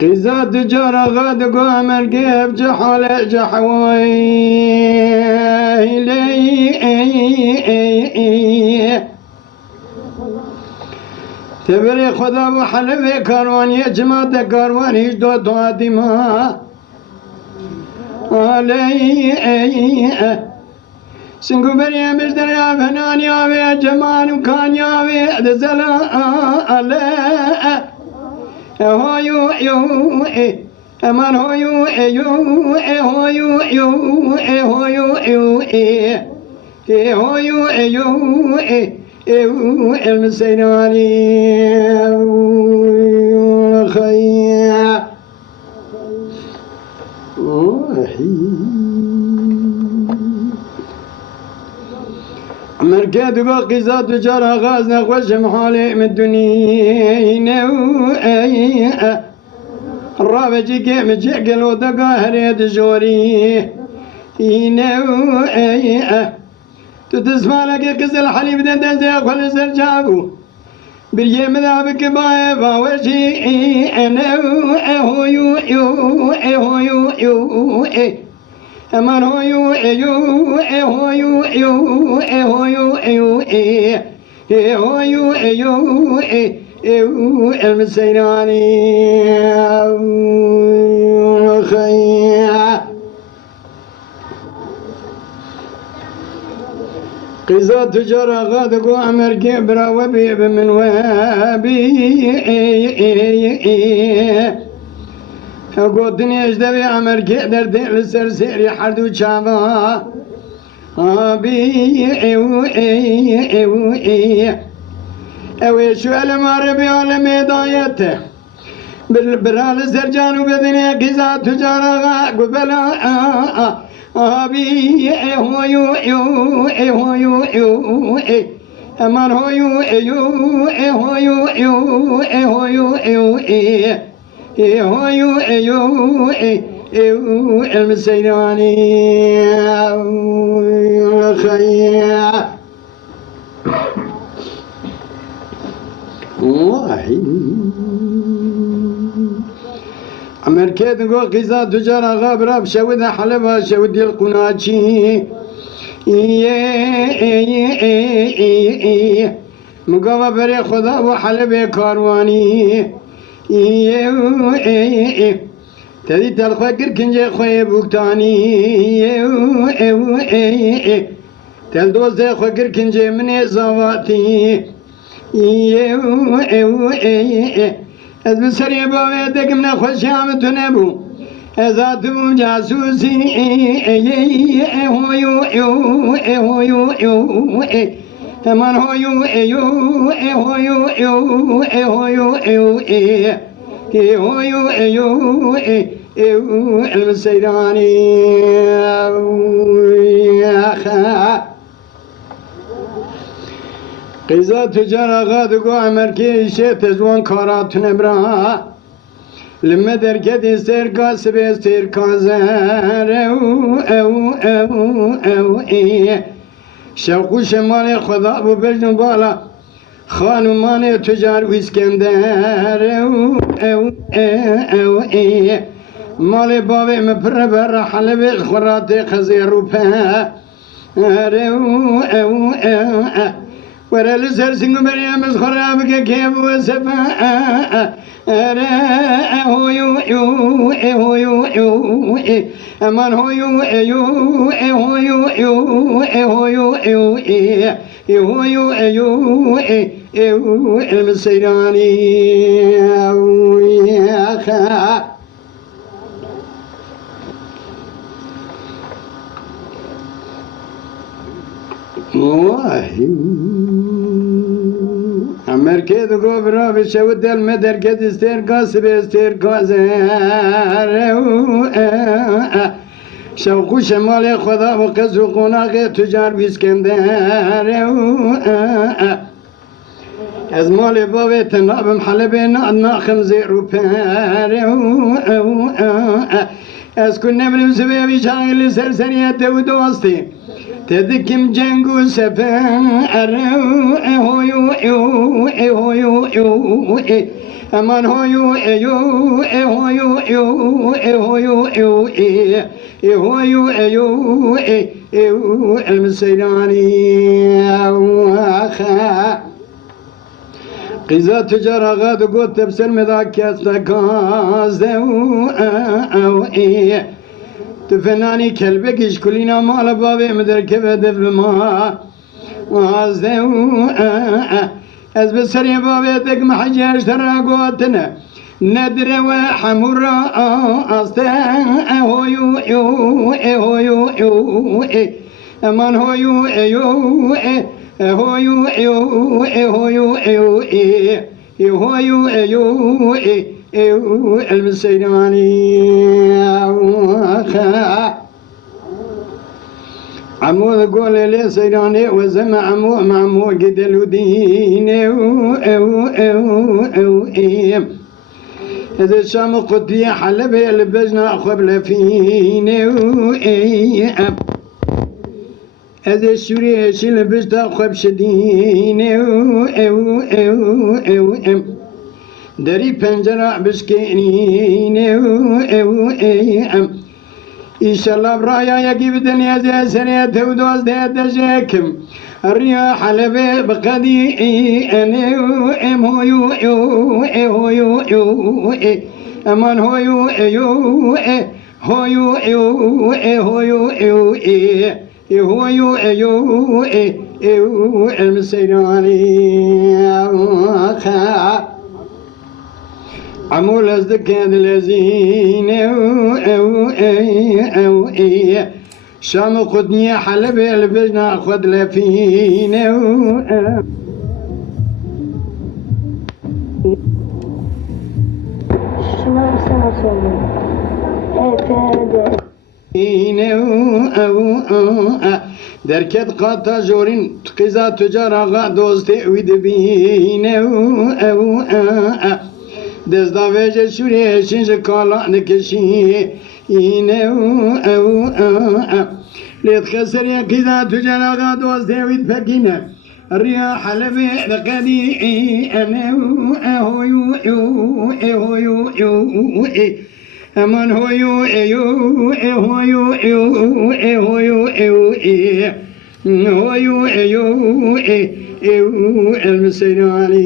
قزاد جار غاد قامر قيب جحال جحوي تبري خدا وحلبي كاروان يجمع كاروان هيش دو دواتي ما علي سنگو بري مجدر يا فنان يا وي جمال وكان يا وي دزلا علي هو يو يو امان هو يو يو هو يو يو هو يو يو هو يو يو المسيناني خير مركز وقزات وجرى غازنا خوش محالي من الدنيا الرابع قيم جيقل ودقاهر يد جوري تتسمع لك قزل الحليب دندن زي أخوال سرجابو بريه مذابك بايبا وشي أنا هو يو هو يو أمان هو يو هو يو هو يو المسيناني خير قزا تجارة غادقو عمر كبرا وبيب من وابي قدني اجدبي عمر كدر دل سرسيري حردو شابا ابي اوي شو المعربي على ميدايته بالبرال سرجانو بدني قزا تجارة قبلا ابي هو يو امان هو يو المسيناني خير مركز نقول قزا تجارة غابرة بشود حلبة شود القناچي مقابة بري خدا وحلبة كارواني تدي تلخوا كركنجي خوي بوكتاني تلدوزي خوا كركنجي من زواتي از بسری باید که من خوشم تو نبود از آتم جاسوسی من المسيراني قزا تجارة غادقو عمركي شيت زوان كارات نبرا لما دركت استرقا سبي استرقا زهر شوقو شمال خدا بو بجن بالا خانمان تجار ويسكندر مال بابي مبر بر حلب خرات خزيرو با ورا لسر سنگو مريم خراب کے کیب وسفا هو يو امان هو يو المسيراني مركز غبرة بشود المدركز استرقاس باسترقاس شوق شمال خدا وقز قناق تجار باسكندر از مال بابي تناب حلب ناخم زيرو بار از كنا من سبيبي شاغل سرسريات ودوستي تذكم جنگو سفر امان هويو ايو هويو ايو هويو ايو هويو ايو ايو المسيراني واخا قزا تجارة غاد قوت تبسل مذاك يستكاز او تفناني كلبك ايش كلنا مال بابي مدر كبد بما وازدو از بسري بابي دق محجر ترى قوتنا ندر وحمر استا هويو يو هويو يو امان هويو يو هويو يو هويو يو هويو يو المسيراني عمو قول لي سيراني وزم عمو قد الودين إذا الشام قطية حلب يلبسنا قبل فين إذا السوري شلبسنا قبل شدين داري بنجرة بسكينين إن شاء الله برايا يجيب الدنيا زي سنة تودوز ده دجاكم الرياح لبي بقدي أنا هو يو أمان هو يو المسيراني عمول أصدقاء الذين شام قدني حلب البجنا خد لفين شنو سنسوي؟ دركت قاطع جورين تقيزا تجارة غادوزتي ويدبين دزداویج سوری شنج کالا نکشی اینه لید خسر یکیدا تجارا دوست دوید پکینه ریا حلبی لقدی انه هویو امان هویو المسيراني